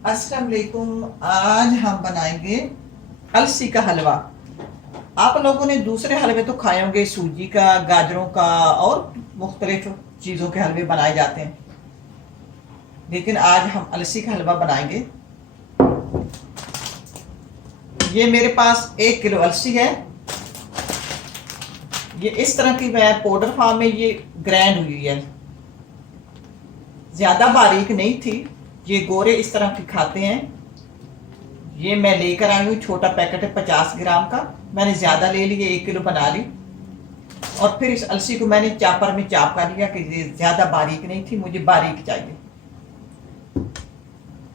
अस्सलाम वालेकुम। आज हम बनाएंगे अलसी का हलवा। आप लोगों ने दूसरे हलवे तो खाए होंगे, सूजी का, गाजरों का और मुख्तलिफ चीज़ों के हलवे बनाए जाते हैं, लेकिन आज हम अलसी का हलवा बनाएंगे। ये मेरे पास 1 किलो अलसी है। ये इस तरह की मैं पाउडर फॉर्म में ये ग्राइंड हुई है, ज़्यादा बारीक नहीं थी। ये गोरे इस तरह की खाते हैं। ये मैं लेकर आई हूँ, छोटा पैकेट है 50 ग्राम का। मैंने ज़्यादा ले लिए, 1 किलो बना ली। और फिर इस अलसी को मैंने चापर में चाप कर लिया कि ये ज़्यादा बारीक नहीं थी, मुझे बारीक चाहिए।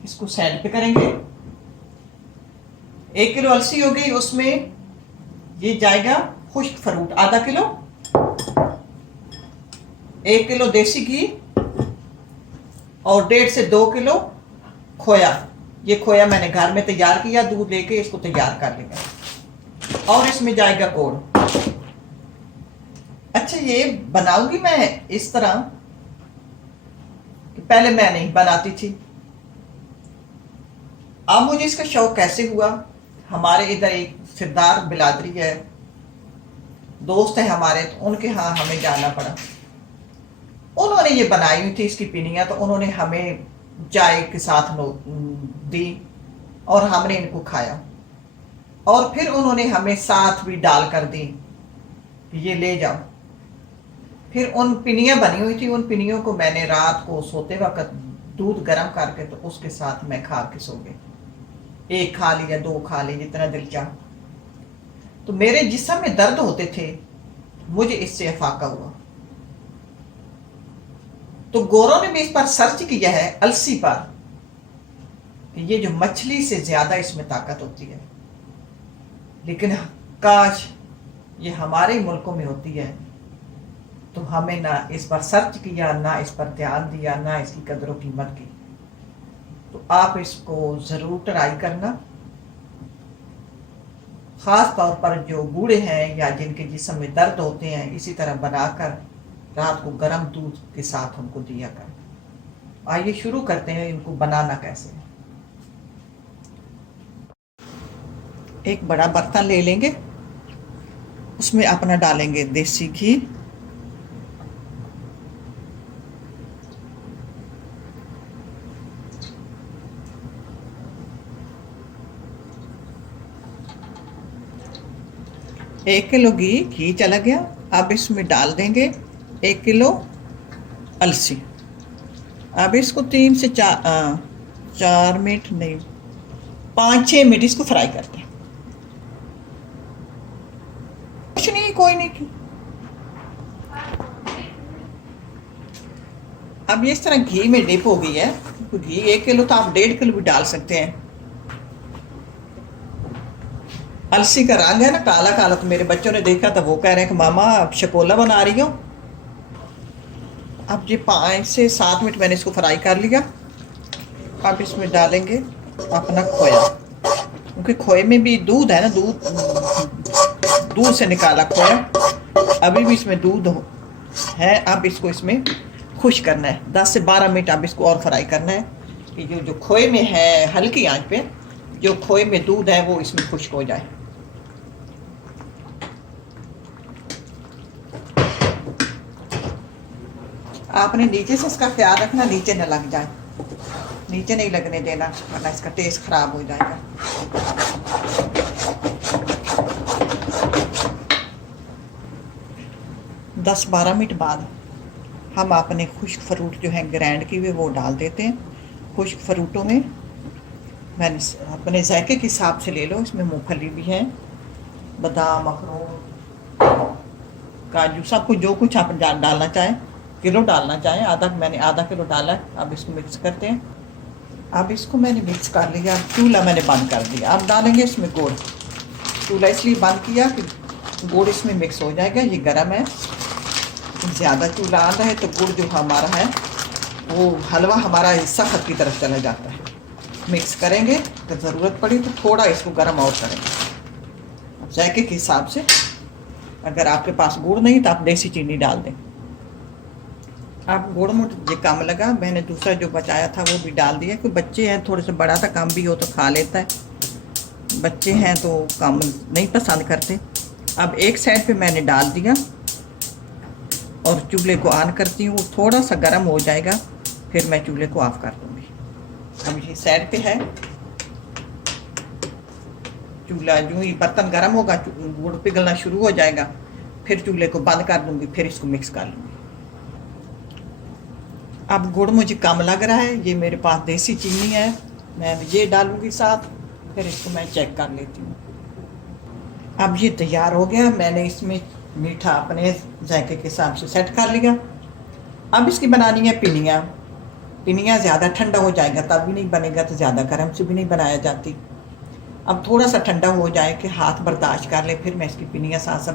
इसको साइड पे करेंगे। 1 किलो अलसी हो गई, उसमें ये जाएगा खुश्क फ्रूट आधा किलो, 1 किलो देसी घी और 1.5 से 2 किलो खोया। ये खोया मैंने घर में तैयार किया, दूध लेके इसको तैयार कर लिया। और इसमें जाएगा गुड़। अच्छा, ये बनाऊंगी मैं इस तरह कि पहले मैं नहीं बनाती थी। अब मुझे इसका शौक कैसे हुआ, हमारे इधर एक सरदार बिलादरी है, दोस्त है हमारे, तो उनके यहाँ हमें जाना पड़ा। उन्होंने ये बनाई हुई थी इसकी पिनिया, तो उन्होंने हमें चाय के साथ दी और हमने इनको खाया। और फिर उन्होंने हमें साथ भी डाल कर दी कि ये ले जाओ। फिर उन पिनियाँ बनी हुई थी, उन पिनियों को मैंने रात को सोते वक्त दूध गर्म करके तो उसके साथ मैं खा के सो गई। 1 खा लिया, 2 खा लिया, जितना दिल चाह। तो मेरे जिस्म में दर्द होते थे, मुझे इससे अफाका हुआ। तो गोरों ने भी इस पर सर्च किया है, अलसी पर, कि ये जो मछली से ज्यादा इसमें ताकत होती है। लेकिन काश ये हमारे मुल्कों में होती है, तो हमें ना इस पर सर्च किया, ना इस पर ध्यान दिया, ना इसकी कदर और कीमत की। तो आप इसको जरूर ट्राई करना। खास तौर पर जो बूढ़े हैं या जिनके जिस्म में दर्द होते हैं, इसी तरह बनाकर रात को गर्म दूध के साथ उनको दिया कर। आइए शुरू करते हैं इनको बनाना कैसे। एक बड़ा बर्तन ले लेंगे, उसमें अपना डालेंगे देसी घी, एक किलो घी चला गया। अब इसमें डाल देंगे 1 किलो अलसी। अब इसको 3 से 4 मिनट नहीं, 5-6 मिनट इसको फ्राई करते हैं। कुछ नहीं, कोई नहीं। अब ये इस तरह घी में डिप हो गई है। घी 1 किलो तो आप 1.5 किलो भी डाल सकते हैं। अलसी का रंग है ना काला काला, तो मेरे बच्चों ने देखा तो वो कह रहे हैं कि मामा आप शकोला बना रही हो। अब ये 5 से 7 मिनट मैंने इसको फ्राई कर लिया। अब इसमें डालेंगे अपना खोया, क्योंकि खोए में भी दूध है ना, दूध से निकाला खोया। अभी भी इसमें दूध है। अब इसको इसमें खुश करना है, 10 से 12 मिनट अब इसको और फ्राई करना है कि जो खोए में है, हल्की आंच पे जो खोए में दूध है वो इसमें खुश्क हो जाए। आपने नीचे से इसका ख्याल रखना, नीचे न लग जाए, नीचे नहीं लगने देना, वरना इसका टेस्ट खराब हो जाएगा। दस 12 मिनट बाद हम अपने खुश्क फ्रूट जो है ग्राइंड किए हुए वो डाल देते हैं। खुश्क फ्रूटों में मैंने अपने जायके के हिसाब से ले लो, इसमें मूंगफली भी है, बादाम, अखरोट, काजू, सब कुछ जो कुछ आप डालना चाहें। किलो डालना चाहें, मैंने आधा किलो डाला। अब इसको मिक्स करते हैं। अब इसको मैंने मिक्स कर लिया, चूल्हा मैंने बंद कर दिया। अब डालेंगे इसमें गुड़। चूल्हा इसलिए बंद किया कि गुड़ इसमें मिक्स हो जाएगा। ये गर्म है, ज़्यादा चूल्हा आ रहा है तो गुड़ जो हमारा है वो हलवा हमारा सख्त की तरफ चला जाता है। मिक्स करेंगे, तो ज़रूरत पड़ी तो थोड़ा इसको गर्म और करेंगे जायके के हिसाब से। अगर आपके पास गुड़ नहीं तो आप देसी चीनी डाल दें। अब गुड़ मुझे कम लगा, मैंने दूसरा जो बचाया था वो भी डाल दिया, क्योंकि बच्चे हैं, थोड़े से बड़ा सा कम भी हो तो खा लेता है, बच्चे हैं तो कम नहीं पसंद करते। अब एक साइड पे मैंने डाल दिया और चूल्हे को ऑन करती हूँ, थोड़ा सा गर्म हो जाएगा फिर मैं चूल्हे को ऑफ कर दूँगी। अब ये साइड पे है, चूल्हा जो ही बर्तन गर्म होगा गुड़ पिघलना शुरू हो जाएगा, फिर चूल्हे को बंद कर दूँगी, फिर इसको मिक्स कर लूँगी। अब गुड़ मुझे कम लग रहा है, ये मेरे पास देसी चीनी है, मैं ये डालूँगी साथ, फिर इसको मैं चेक कर लेती हूँ। अब ये तैयार हो गया, मैंने इसमें मीठा अपने जायके के हिसाब से सेट कर लिया। अब इसकी बनानी है पिनिया। पिनिया ज़्यादा ठंडा हो जाएगा तब भी नहीं बनेगा, तो ज़्यादा गर्म से भी नहीं बनाया जाती। अब थोड़ा सा ठंडा हो जाए कि हाथ बर्दाश्त कर ले, फिर मैं इसकी पिनिया साथ साथ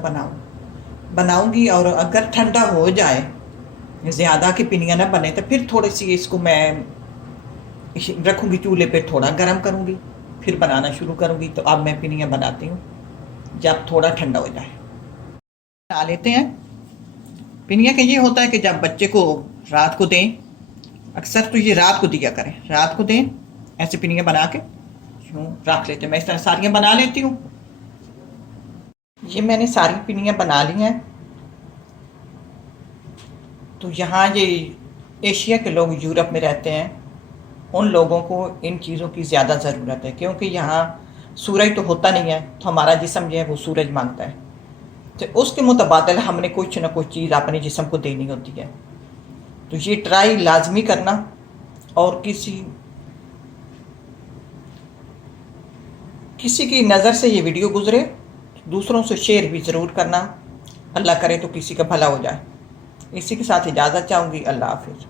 बनाऊँगी। और अगर ठंडा हो जाए, ज़्यादा की पिनिया ना बने, तो फिर थोड़ी सी इसको मैं रखूँगी चूल्हे पे, थोड़ा गर्म करूँगी, फिर बनाना शुरू करूँगी। तो अब मैं पिनिया बनाती हूँ जब थोड़ा ठंडा हो जाए। बना लेते हैं पिनिया का। ये होता है कि जब बच्चे को रात को दें, अक्सर तो ये रात को दिया करें, रात को दें, ऐसे पिनिया बना के यूँ रख लेते हैं। मैं इस तरह सारियाँ बना लेती हूँ। ये मैंने सारी पिनियाँ बना ली हैं। तो यहाँ ये एशिया के लोग यूरोप में रहते हैं, उन लोगों को इन चीज़ों की ज़्यादा ज़रूरत है, क्योंकि यहाँ सूरज तो होता नहीं है, तो हमारा जिस्म जो है वो सूरज मांगता है, तो उसके मुतबादल हमने कुछ ना कुछ चीज़ अपने जिस्म को देनी होती है। तो ये ट्राई लाजमी करना, और किसी की नज़र से ये वीडियो गुजरे दूसरों से शेयर भी ज़रूर करना। अल्लाह करे तो किसी का भला हो जाए। इसी के साथ इजाज़त चाहूँगी। अल्लाह हाफिज़।